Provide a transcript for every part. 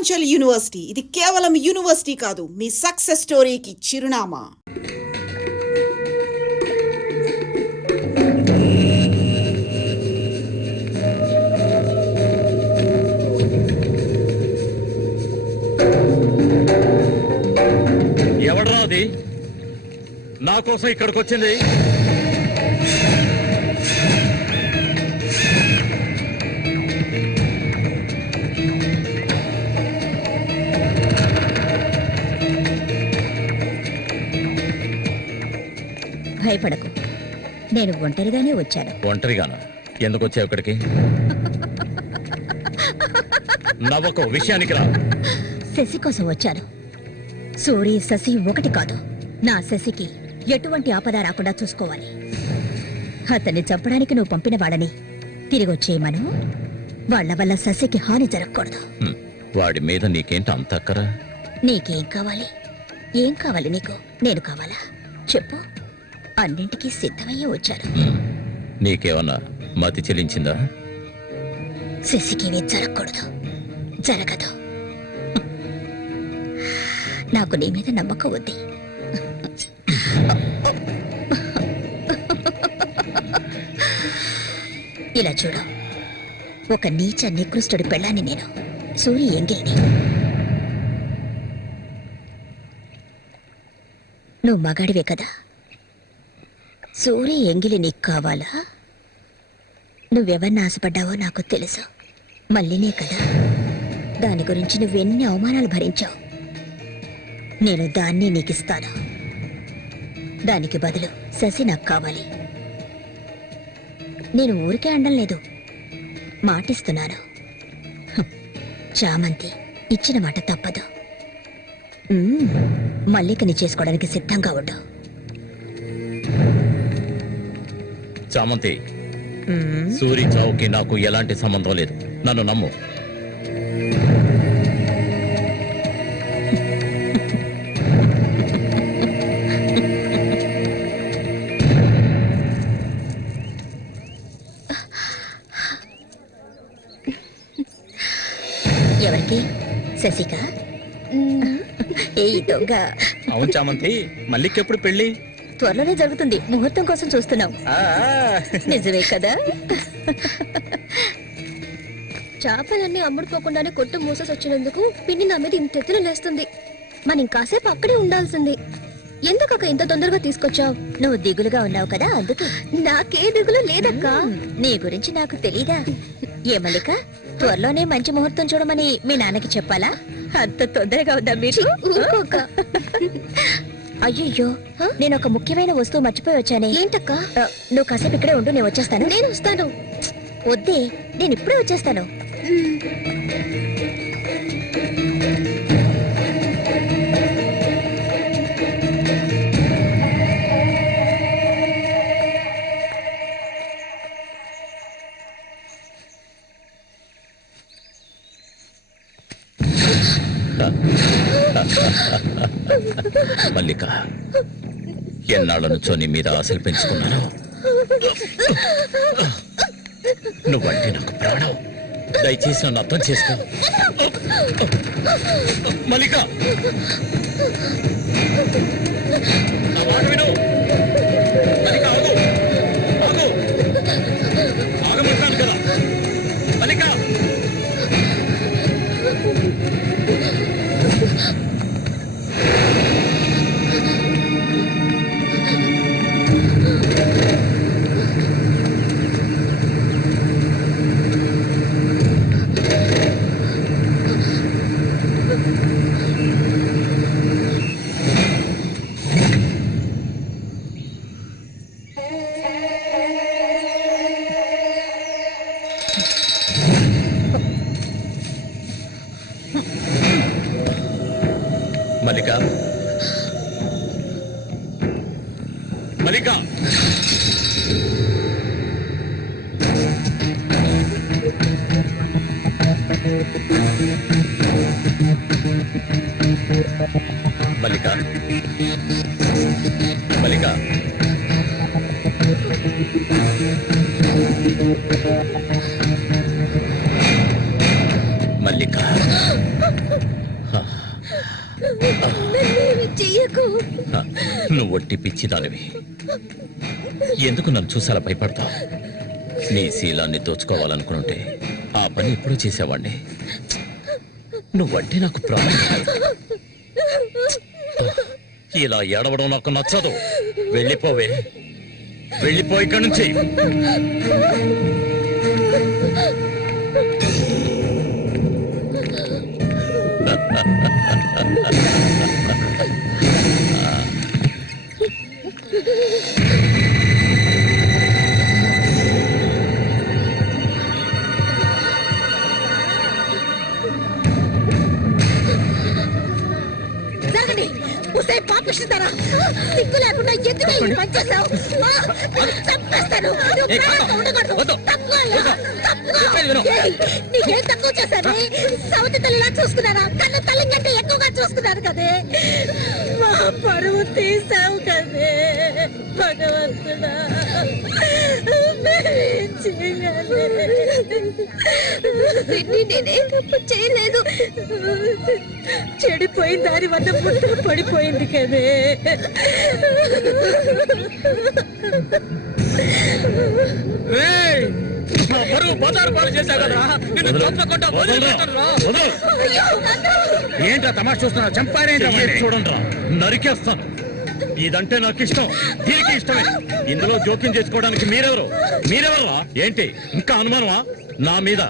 Purvanchal university ఇది కేవలం university కాదు, మీ సక్సెస్ స్టోరీకి చిరునామా. ఎవడరా అది నా కోసం ఇక్కడికి వచ్చింది? భయపడకు, నేను ఒంటరిగానే వచ్చాను. ఒంటరిగానా? ఎందుకు వచ్చావు ఇక్కడికి? నవ్వకు, విషయానికి రా. శశి కోసం వచ్చాను. సూరి శశి ఒకటి కాదు. నా శశికి ఎటువంటి ఆపద రాకుండా చూసుకోవాలి. అతన్ని చంపడానికి నువ్వు పంపిన వాళ్ళని తిరిగి వచ్చేయమను. వాళ్ల వల్ల శశికి హాని జరగకూడదు. వాడి మీద నీకేంటి అంత అక్కరా? నీకేం కావాలి? ఏం కావాలి నీకు? నేను కావాలా చెప్పు. అన్నింటికీ సిద్ధమయ్యే వచ్చాను. నీకేమన్నా మతి చెల్లించిందా? శశికి జరగకూడదు, జరగదు. నాకు నీ మీద నమ్మకం ఉంది. ఇలా చూడు, ఒక నీచ నికృష్టుడి పెళ్ళాన్ని నేను, సూరి ఎంగిలిని. నువ్వు మగాడివే కదా. సూరి ఎంగిలి నీకు కావాలా? నువ్వెవరిని ఆశపడ్డావో నాకు తెలుసు. మళ్ళీనే కదా. దాని గురించి నువ్వెన్ని అవమానాలు భరించావు. నేను దాన్ని నీకిస్తాను. దానికి బదులు శశి నాకు కావాలి. నేను ఊరికే అండం లేదు, మాటిస్తున్నాను. చామంతి ఇచ్చిన మాట తప్పదు. మల్లికని చేసుకోవడానికి సిద్ధంగా ఉండు. చామంతి, సూరి చావుకి నాకు ఎలాంటి సంబంధం లేదు. నన్ను నమ్ము. ఎవరికి? శశికా? ఏ దొంగ. అవును చామంతి, మల్లికెప్పుడు పెళ్లి? త్వరలోనే జరుగుతుంది. ముహూర్తం కోసం చూస్తున్నాం. నిజమే కదా. చేపలన్నీ అమ్ముడుపోకుండానే కొట్టు మూసేసి వచ్చినందుకు పిన్ని నా మీద ఇంత ఎత్తున లేస్తుంది. మనం ఇంకాసేపు అక్కడే ఉండాల్సింది. ఎందుకక్క ఇంత తొందరగా తీసుకొచ్చావు? నువ్వు దిగులుగా ఉన్నావు కదా, అందుకే. నాకే దిగులు లేదక్క. నీ గురించి నాకు తెలీదా? ఏ మల్లిక, త్వరలోనే మంచి ముహూర్తం చూడమని మీ నాన్నకి చెప్పాలా? అంత తొందరగా ఉందా మీరు? అయ్యయ్యో, నేను ఒక ముఖ్యమైన వస్తువు మర్చిపోయి వచ్చానే. ఏంటక్క? నువ్వు కాసేపు ఇక్కడే ఉండు, నేను వచ్చేస్తాను. నేను వస్తాను. వద్దే, నేను ఇప్పుడే వచ్చేస్తాను. మల్లిక, ఎన్నాళ్ళ నుంచో నీ మీద ఆశలు పెంచుకున్నాను. నువ్వంటే నాకు ప్రాణం. దయచేసి నన్ను అర్థం చేసుకో. మల్లిక, నా మాట విను. మల్లిక, ఆగు, ఆగు, ఆగమంటాను కదా. మల్లిక, మల్లిక, మల్లిక, మల్లిక, మల్లిక, మల్లిక, నన్నేమి చెయ్యకు. నువ్వు ఒట్టి పిచ్చిదానివి. ఎందుకు నన్ను చూసాలా భయపడతావు? నీ శీలాన్ని దోచుకోవాలనుకుంటే ఆ పని ఎప్పుడూ చేసేవాడిని. నువ్వంటే నాకు ప్రాణం. ఇలా ఏడవడం నాకు నచ్చదు. వెళ్ళిపోవే, వెళ్ళిపో ఇక్కడి నుంచి. జరగండి. ఉసే పాపిస్తారా? సిగ్గు లేకుండా ఎందుకు ఈ పని చేశావు? చంపేస్తాను. నువ్వు ప్రాణంగా ఉండకూడదు. ఏయ్, నీకేం తక్కువ చేశాను? సౌతి తల్లిలా చూసుకున్నారా? కన్న తల్లి కంటే ఎక్కువగా చూసుకున్నారు కదే. మా పరువు తీసావు కదే భగవంతుడా. నేనే తప్పు చేయలేదు. చెడిపోయిన దాని వల్ల ముద్ర పడిపోయింది కదే. ఏంట్రా తమాష చూస్తున్నావు? చంపారేంటి? చూడండి, నరికేస్తాను. ఇదంటే నాకు ఇష్టం, దీనికి ఇష్టమే. ఇందులో జోక్యం చేసుకోవడానికి మీరెవరా? ఏంటి ఇంకా అనుమానమా నా మీద?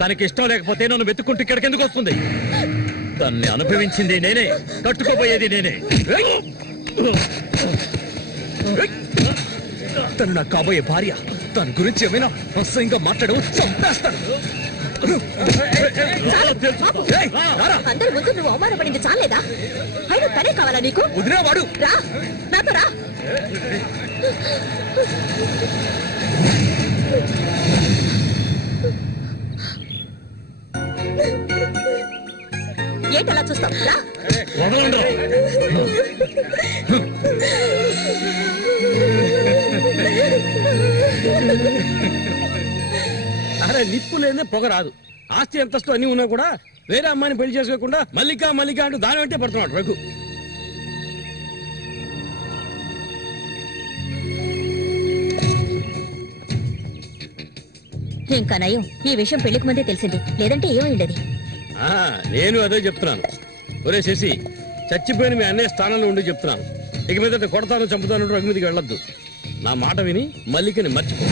తనకి ఇష్టం లేకపోతే నన్ను వెతుక్కుంటూ ఇక్కడికి ఎందుకు వస్తుంది? తన్ని అనుభవించింది నేనే, కట్టుకోబోయేది నేనే. తను నాకు కాబోయే భార్య. తన గురించి ఏమైనా అసహ్యంగా మాట్లాడు, చంపేస్తాను. అందరి ముందు నువ్వు అవమానపడింది చాలేదా? అయినా తనే కావాలా నీకు? వదిలేవాడు. రా, నాతో రా. ఏంటలా చూస్తావు? రా. అరే నిప్పు లేదే పొగ రాదు. ఆస్తి ఎంతస్తు అన్ని ఉన్నా కూడా వేరే అమ్మాయిని పెళ్లి చేసుకోకుండా మల్లిక మల్లిక అంటూ దాని వెంటే పడుతున్నాడు రఘు. ఇంకా నయం, ఈ విషయం పెళ్లికి ముందే తెలిసింది. లేదంటే ఏమైండది? నేను అదే చెప్తున్నాను. ఒరే శశి, చచ్చిపోయిన మీ అన్నయ్య స్థానంలో ఉండి చెప్తున్నాను. ఇక మీద కొడతాను చంపుతాను రఘు మీదకి వెళ్ళొద్దు. నా మాట విని మల్లికని మర్చిపో.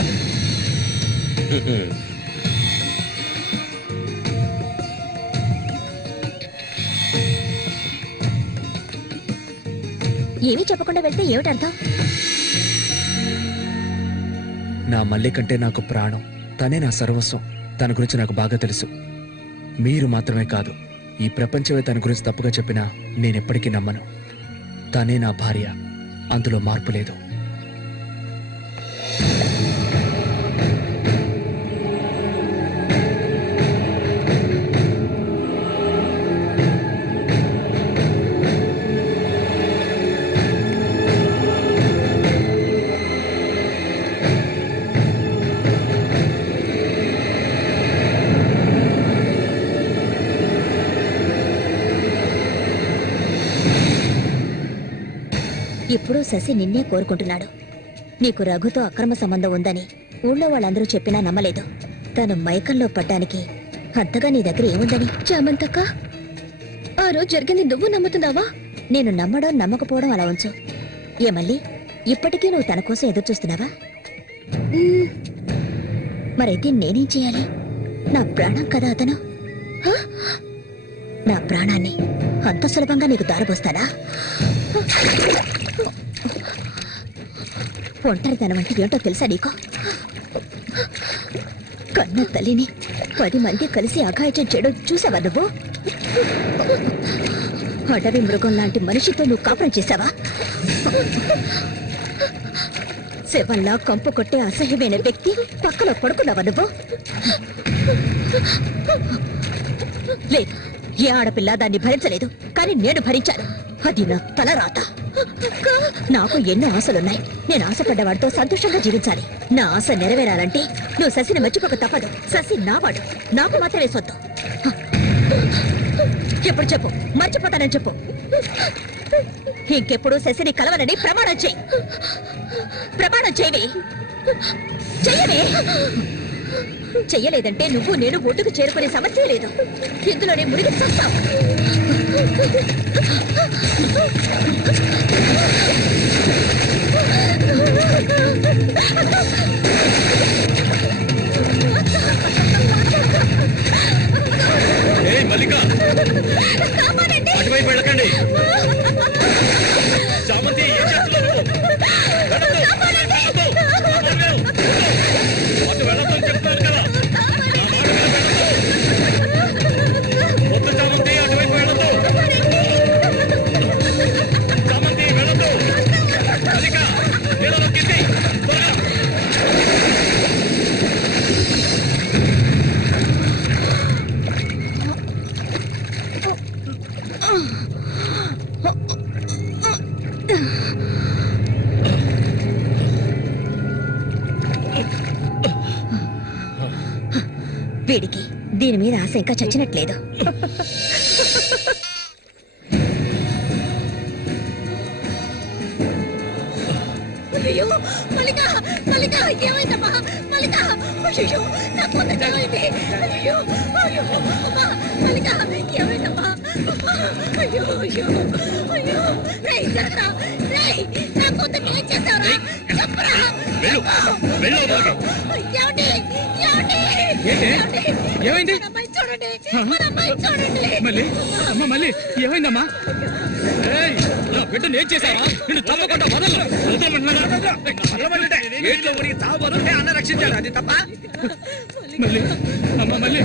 ఏమీ చెప్పకుండా వెళ్తే ఏమిటర్థం? నా మల్లి కంటే నాకు ప్రాణం. తనే నా సర్వస్వం. తన గురించి నాకు బాగా తెలుసు. మీరు మాత్రమే కాదు, ఈ ప్రపంచమే తన గురించి తప్పుగా చెప్పినా నేనెప్పటికీ నమ్మను. తనే నా భార్య, అందులో మార్పు లేదు. ఇప్పుడు శశి నిన్నే కోరుకుంటున్నాడు. నీకు రఘుతో అక్రమ సంబంధం ఉందని ఊళ్ళో వాళ్ళందరూ చెప్పినా నమ్మలేదు. తను మైకంలో పడ్డానికి అంతగా నీ దగ్గర ఏముందని? చామంతక్క, ఆ రోజు జరిగింది నువ్వు నమ్ముతున్నావా? నేను నమ్మడం నమ్మకపోవడం అలా ఉంచు. ఏ మళ్ళీ ఇప్పటికీ నువ్వు తన కోసం ఎదురు చూస్తున్నావా? మరైతే నేనేం చేయాలి? నా ప్రాణం కదా అతను. నా ప్రాణాన్ని అంత సులభంగా నీకు దారబోస్తానా? ఒంటరితనం అంటే ఏంటో తెలుసా నీకు? కన్న తల్లిని 10 మంది కలిసి అఘాయిత్యం చేయడం చూసావా నువ్వు? అడవి మృగం లాంటి మనిషితో నువ్వు కాపురం చేశావా? శవంలా కంపు కొట్టే అసహ్యమైన వ్యక్తి పక్కన పడుకున్నావా నువ్వు? లేదు, ఏ ఆడపిల్ల దాన్ని భరించలేదు, కానీ నేను భరించాను. అది నా తలరాత. నాకు ఎన్నో ఆశలున్నాయి. నేను ఆశపడ్డవాడితో సంతోషంగా జీవించాలి. నా ఆశ నెరవేరాలంటే నువ్వు శశిని మర్చిపోక తప్పదు. శశి నావాడు, నాకు మాత్రమే సొత్తు. ఎప్పుడు చెప్పు, మర్చిపోతానని చెప్పు. ఇంకెప్పుడు శశిని కలవనని ప్రమాణం చేయి. ప్రమాణం చేయవి. చెయ్యవే. చెయ్యలేదంటే నువ్వు నేను ఒడ్డుకు చేరుకునే సమస్య లేదు. ఇందులోనే మునిగి చూస్తావు. ఏయ్ మల్లిక, అటువైపు వెళ్ళకండి. చామంతి, ఏం చేస్తున్నావు నువ్వు? వెళ్ళొద్దు. వెళ్ళొద్దు. అటు వెళ్ళొద్దు అని చెప్తున్నాను కదా. నా మాట విని వెళ్ళొద్దు. వద్దు చామంతి, అటువైపు వెళ్ళొద్దు. చామంతి వెళ్ళొద్దు. మల్లిక, నీళ్ళలో కింది త్వరగా. వీడికి దీని మీద ఆశ ఇంకా చచ్చినట్లేదు. అయ్యో మల్లిక, మల్లిక ఏమైందమ్మా? మల్లిక, అయ్యో నా కూతురు ఏమైంది? అయ్యో అయ్యో అమ్మా, మల్లిక ఏమైందమ్మా? అయ్యో అయ్యో అయ్యో, రేయ్ జరగరా, రేయ్ నా కూతురు ఏం చేస్తావురా? చెప్పరా. వెళ్ళు, వెళ్ళు అవతలకి. ఏమండి, ఏమండి, ఏంటి? ఏమండి? ఏమైంది? మన అమ్మాయి చూడండి, మన అమ్మాయి చూడండి. మళ్ళీ అమ్మ మళ్ళీ ఏమైందమ్మా? ఏయ్, నా బిడ్డను ఏం చేశావా? నిన్ను చంపకుండా వదలను. మళ్ళీ అమ్మ మళ్ళీ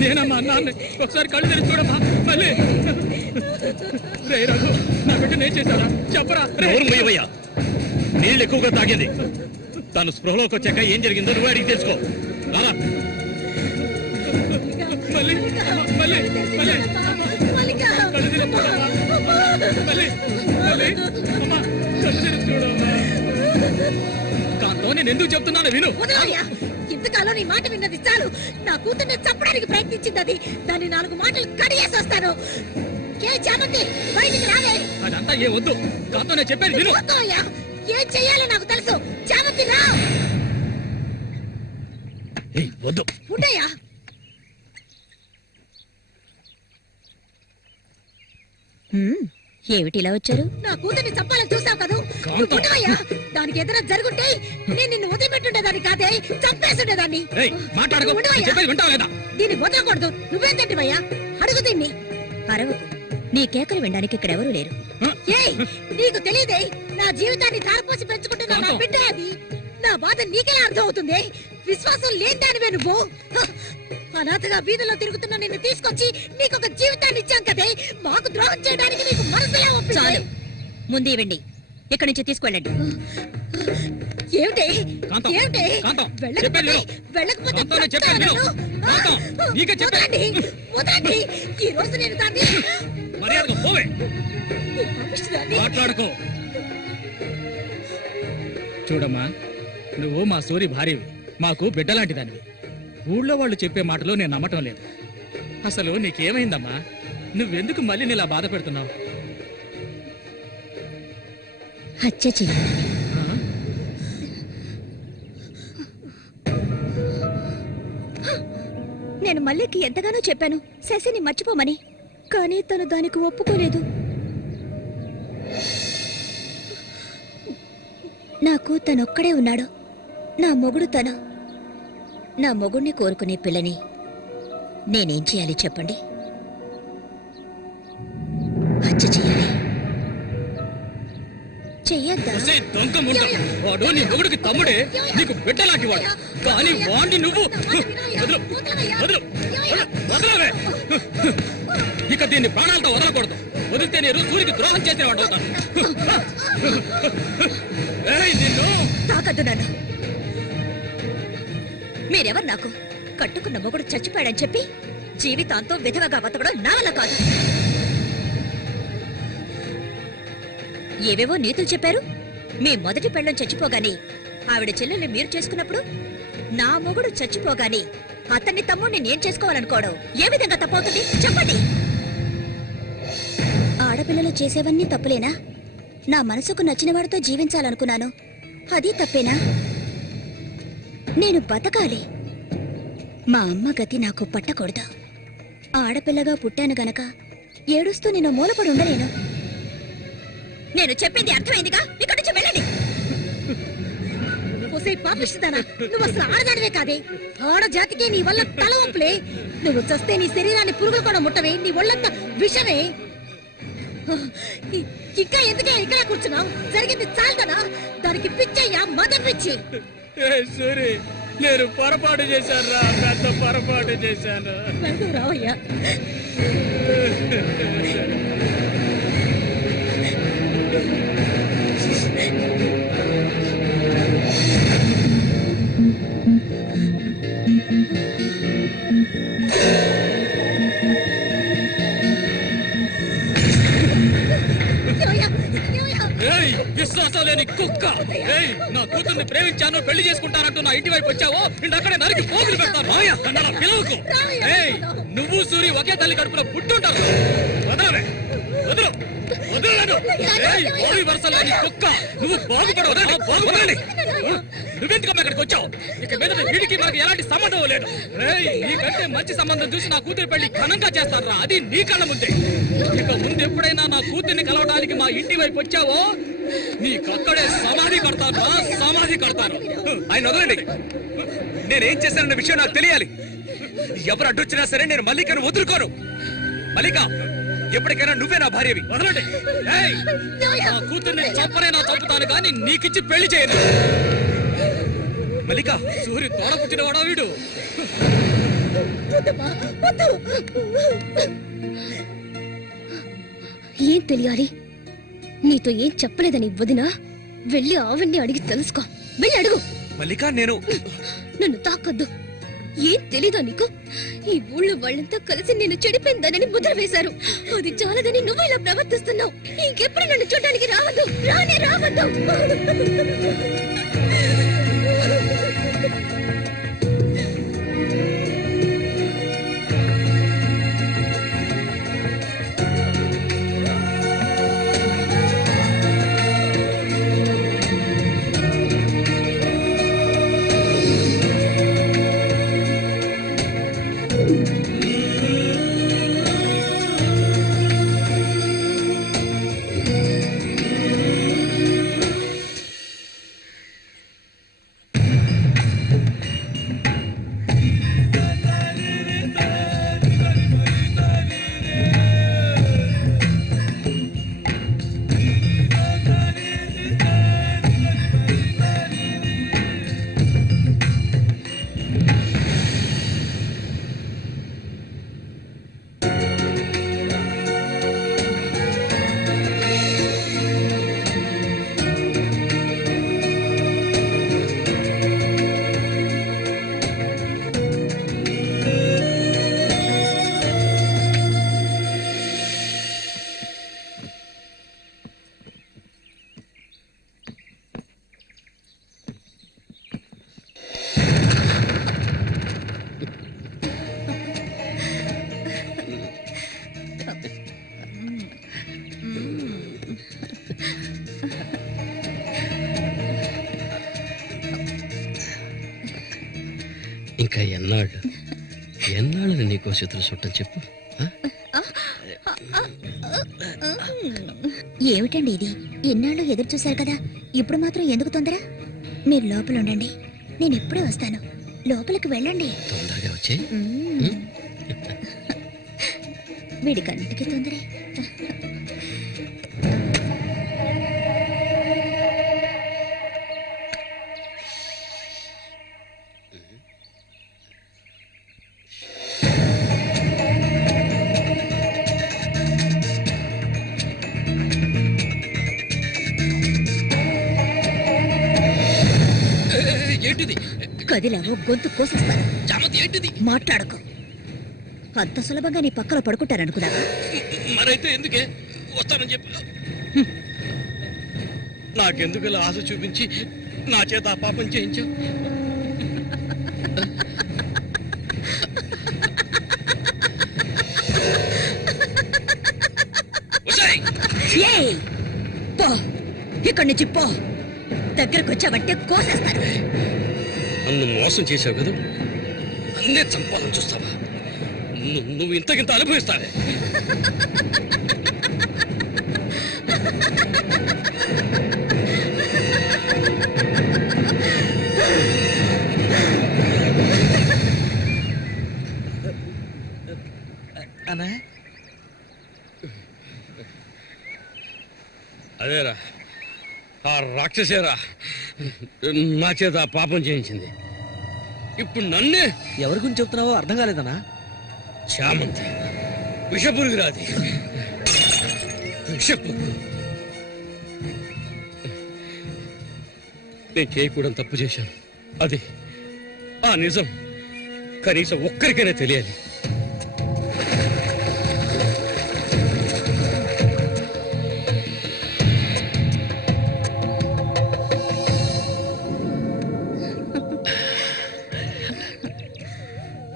నేనమ్మా అన్నాన్ని ఒకసారి కళ్ళు తెరిచి చూడమ్మా. మళ్ళీ రే రఘు, నా బిడ్డను ఏం చేశారా? చెప్పరా. ఎవరు మొయ్యవయ్యా? నీళ్ళు ఎక్కువగా తాగింది. తను స్పృహలోకి వచ్చాక ఏం జరిగిందో నువ్వు అడిగి తెలుసుకో. రారా. మళ్ళీ మళ్ళీ మళ్ళీ మల్లిక, కళ్ళు తెరిచి చూడమ్మా. మళ్ళీ మళ్ళీ అమ్మా కళ్ళు తెరిచి చూడమ్మా. కాంతో నేను ఎందుకు చెప్తున్నాను విను. వదలయ్యా, ఇంతకాలం నీ మాట విన్నది చాలు. నా కూతుర్ని చంపడానికి ప్రయత్నించింది అది. దాన్ని 4 మాటలు కడిగేసి వస్తాను. ఏ చామంతి, బయటికి రాలే. అదంతా ఏ వద్దు. కాంతో నేను చెప్పేది విను. వద్దయ్యా, ఏం చెయ్యాలో నాకు తెలుసు. చామంతి రా. ఏయ్, వద్దు. ఉండయ్యా. ఏమిటిలా వచ్చారు? నా కూతుర్ని చంపాలని చూసావు కదా. కాంతం. ఉండవయ్యా, దానికి ఏదైనా జరుగుంటే నేను నిన్ను వదిలిపెట్టుండేదాన్ని కాదే, చంపేసుండేదాన్ని. రేయ్, మాట్లాడకు. నేను ఉండవయ్యా. చెప్పేది వింటావా లేదా? దీన్ని వదలకూడదు. నువ్వేం తింటివయ్యా? అడుగు దీన్ని. అరవకు. నీ కేకలు వినడానికి ఇక్కడెవరూ లేరు. ఏయ్, నీకు తెలియదే, నా జీవితాన్ని ధారపోసి పెంచుకుంటున్న నా కాంతం. బిడ్డ అది. నా బాధ నీకెలా అర్థం అవుతుంది? విశ్వాసం లేనిదానివే నువ్వు. అనాథగా వీధిలో తిరుగుతున్న నిన్ను తీసుకొచ్చి నీకు ఒక జీవితాన్ని ఇచ్చాం కదే. మాకు ద్రోహం చేయడానికి నీకు మనసులా చాలు. ఒప్పింది. ముందు ఇవ్వండి. ఇక్కడి నుంచి తీసుకెళ్ళండి. ఏమిటి? కాంతం, ఏమిటి? కాంతం, వెళ్ళకపోతే- చెప్పేది విను. వెళ్ళకపోతే కాంతం, నేను చెప్పేది విను. చస్తాను. కాంతం, నీకే చెప్పేది. వదలండి, వదలండి. ఈ రోజు నేను దాన్ని మర్యాదగా పోవే. ఈ పాపిష్టిదాన్ని- మాట్లాడుకో. చూడమ్మా, నువ్వు మా సూరి భార్యవి, మాకు బిడ్డలాంటి దానివి. ఊళ్ళో వాళ్ళు చెప్పే మాటలు నేను నమ్మటం లేదు. అసలు నీకేమైందమ్మా? నువ్వెందుకు మళ్ళీ ఇలా బాధ పెడుతున్నావు? హత్య చెయ్యి. నేను మల్లికి ఎంతగానో చెప్పాను శశిని మర్చిపోమని, కానీ తను దానికి ఒప్పుకోలేదు. నాకు తనొక్కడే ఉన్నాడు. నా మొగుడు తను. నా మొగుడిని కోరుకునే పిల్లని నేనేం చేయాలి చెప్పండి? హత్య చేయాలి. చెయ్యొద్దా? ఒసేయ్ దొంగ ముండ, వాడు నీ మొగుడికి తమ్ముడే, నీకు బిడ్డలాంటి వాడు. కానీ వాణ్ణి నువ్వు వదలు, వదలు, వదలవే. ఇక దీన్ని ప్రాణాలతో వదలకూడదు. వదిలితే నేను సూరికి ద్రోహం చేసేవాడు అవుతాను. ఏయ్, నిన్ను తాకద్దు నన్ను. మీరెవరు నాకు? కట్టుకున్న మొగుడు చచ్చిపోయాడని చెప్పి జీవితాంతం విధవగా బతకడం నా వల్ల కాదు. ఏవేవో నీతులు చెప్పారు. మీ మొదటి పెళ్ళం చచ్చిపోగాని ఆవిడ చెల్లెల్ని మీరు చేసుకున్నప్పుడు నా మొగుడు చచ్చిపోగాని అతన్ని తమ్ముడిని నేను చేసుకోవాలనుకోవడం ఏ విధంగా తప్పవుతుంది చెప్పండి? ఆడపిల్లలు చేసేవన్నీ తప్పులేనా? నా మనసుకు నచ్చిన వాడితో జీవించాలనుకున్నాను, అది తప్పేనా? నేను బతకాలి. మా అమ్మ గతి నాకు పట్టకూడదు. ఆడపిల్లగా పుట్టాను గనక ఏడుస్తూ నేను మూలపడి ఉండలేను. నేను చెప్పింది అర్థమైందిగా, ఇక్కడి నుంచి వెళ్ళండి. పాపిస్తానా? నువ్వు అసలు ఆడదానివే కాదే. ఆడ జాతికి నీ వల్ల తల ఒప్పులే. నువ్వు చస్తే నీ శరీరాన్ని పురుగులు కూడా ముట్టవే. నీ ఒళ్ళంతా విషమే. ఇంకా ఎందుకే ఇక్కడ కూర్చున్నావు? జరిగింది చాలదనా? దానికి పిచ్చయ్యా, మదం పిచ్చి. సూరి, నేను పొరపాటు చేశాను రా, పెద్ద పొరపాటు చేశాను. రావయ్యా. విశ్వాసం లేని కుక్క! నా కూతుర్ని ప్రేమించాను, పెళ్లి చేసుకుంటానంటూ నా ఇంటి వైపు వచ్చావో అక్కడే నరికి పోగులు పెడతాను. పిలవకు. నువ్వు సూరి ఒకే తల్లి కడుపులో పుట్టుంటారు. వదలవే, వదలు, వదలలేదు. వరుస లేని కుక్క, నువ్వు బాగుపడవదండి. బాగుపడండి. నువ్వెందుకమ్మా ఇక్కడికి వచ్చావు? ఇక మీద వీడికి మనకి ఎలాంటి సంబంధం లేదు. నీకంటే మంచి సంబంధం చూసి నా కూతురి పెళ్లి ఘనంగా చేస్తారా, అది నీ కళ్ళ ముందే. ఇక ముందు ఎప్పుడైనా నా కూతుర్ని కలవడానికి మా ఇంటి వైపు వచ్చావో నీకక్కడే సమాధి కడతాను, సమాధి కడతాను. ఆయన వదలండి. నేనేం చేశానన్న విషయం నాకు తెలియాలి. ఎవరు అడ్డొచ్చినా సరే నేను మల్లికను వదులుకోను. మల్లిక, ఎప్పటికైనా నువ్వే నా భార్యవి. వదలండి. నా కూతుర్ని చంపనైనా చంపుతాను కానీ నీకిచ్చి పెళ్లి చేయను. మల్లిక, సూర్యు తోడ పుట్టినవాడా వీడు? ఏం తెలియాలి? నీతో ఏం చెప్పలేదని వదినా. వెళ్ళి ఆవిడ్ని అడిగి తెలుసుకో. వెళ్ళి అడుగు. మల్లిక, నేను నన్ను తాకొద్దు. ఏం తెలీదా నీకు? ఈ ఊళ్ళో వాళ్ళంతా కలిసి నేను చెడిపోయిందనని ముద్ర వేశారు. అది చాలదని నువ్వు ఇలా ప్రవర్తిస్తున్నావు. ఇంకెప్పుడు నన్ను చూడడానికి రావద్దు. రానే రావద్దు. ఇంకా ఎన్నాళ్ళని నీకో చేతులు చుట్టం చెప్పు. ఏమిటండి ఇది? ఎన్నాళ్ళు ఎదురు చూశారు కదా, ఇప్పుడు మాత్రం ఎందుకు తొందర? మీరు లోపల ఉండండి, నేను ఇప్పుడే వస్తాను. లోపలికి వెళ్ళండి. తొందరగా వచ్చే. వీడికన్నిటికీ తొందరే. ఏంటిది? కదిలావో గొంతు కోసేస్తాను. చామతి ఏంటిది? మాట్లాడకు. అంత సులభంగా నీ పక్కన పడుకుంటారనుకున్నావా? మరైతే ఎందుకే వస్తానని చెప్పి నాకెందుకు ఇలా ఆశ చూపించి నా చేత ఆ పాపం చేయించావు? ఏయ్! పో ఇక్కడి నుంచి పో. దగ్గరకు వచ్చావంటే కోసేస్తాను. నన్ను మోసం చేశావు కదా, అన్నే చంపాలని చూస్తావా? నువ్వు ఇంతకింత అనుభవిస్తావే. అదేరా, ఆ రాక్షసేరా నా చేత ఆ పాపం చేయించింది. ఇప్పుడు నన్నే ఎవరి గురించి చెప్తున్నావో అర్థం కాలేదనా? చామంతి విషపురుగురాది, విషపు. నేను చేయకూడదు తప్పు చేశాను. అది ఆ నిజం కనీసం ఒక్కరికైనా తెలియాలి.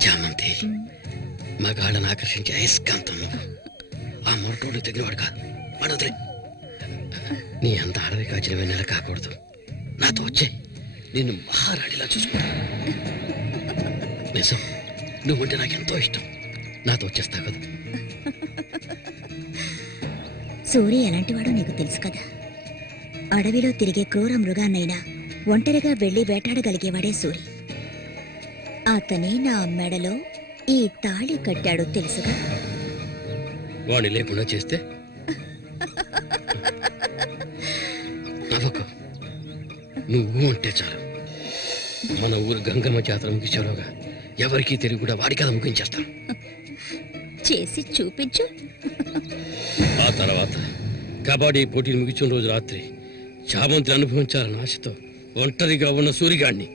చామంతి మగాళ్ళని ఆకర్షించే అయస్కాంతం నువ్వు. ఆ మొరటోడు తగినవాడు కాదు, మనొదిలే. నీ అంత అడవి కాచిన వెన్నెల కాకూడదు. నాతో వచ్చే నిన్ను మహారాణిలా చూసుకుంటా. నిజం, నువ్వంటే నాకెంతో ఇష్టం. నాతో వచ్చేస్తావు కదా. సూర్య ఎలాంటివాడో నీకు తెలుసు కదా. అడవిలో తిరిగే క్రూర మృగాన్నైనా ఒంటరిగా వెళ్లి వేటాడగలిగేవాడే సూరి. అతనే నా మెడలో ఈ తాళి కట్టాడు తెలుసుగా. వాణ్ణి లేకుండా చేస్తే నవ్వకు. నువ్వు అంటే చాలు. మన ఊరు గంగమ్మ జాతర ముగించేలోగా ఎవరికీ తెలివి కూడా వాడి కథ ముగించేస్తాం. చేసి చూపించు. ఆ తర్వాత కబడ్డీ పోటీలు ముగించిన రోజు రాత్రి చామంతిని అనుభవించాలని ఆశతో ఒంటరిగా ఉన్న సూరిగాడిని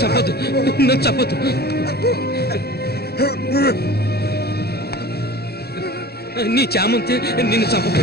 చెప్పదు, నన్ను చెప్పదు. నీ చామంతి నిన్ను చంపదు.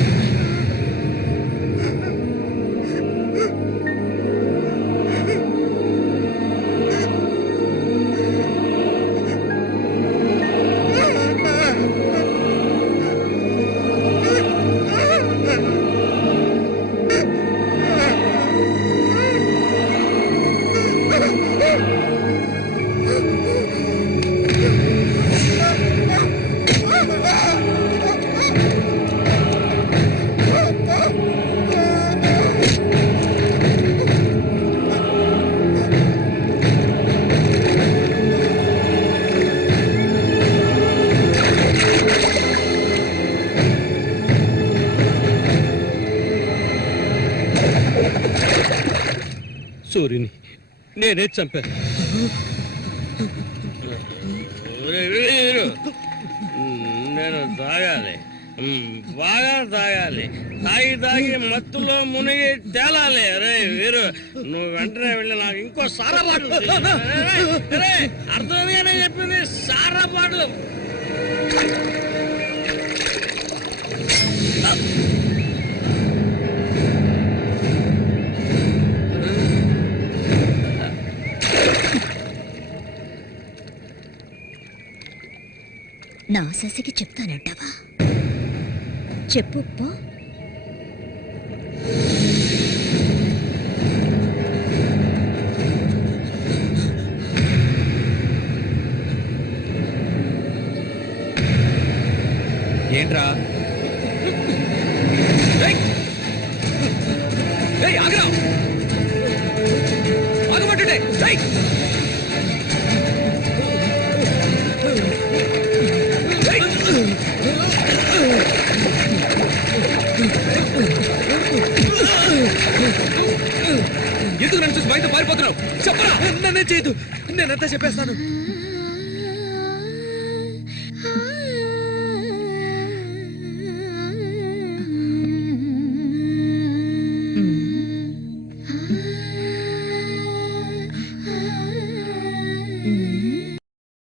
సూర్యుని నేనే చంపాను. నేను తాగాలి, బాగా తాగాలి. తాగి మత్తులో మునిగి తేలాలి. రే వీరు, నువ్వు వెంటనే వెళ్ళి నాకు ఇంకో సారాబాటు అర్థమేనే చెప్పింది. సారాబాటు నా శశికి చెప్తానంటావా? చెప్పు పో. ఏంట్రా? ఆగమంటుంటే ఎందుకు నన్ను చూసి బయట పారిపోతున్నావు? చెప్పరా. నన్నే చేయదు, నేనంతా చెప్పేస్తాను.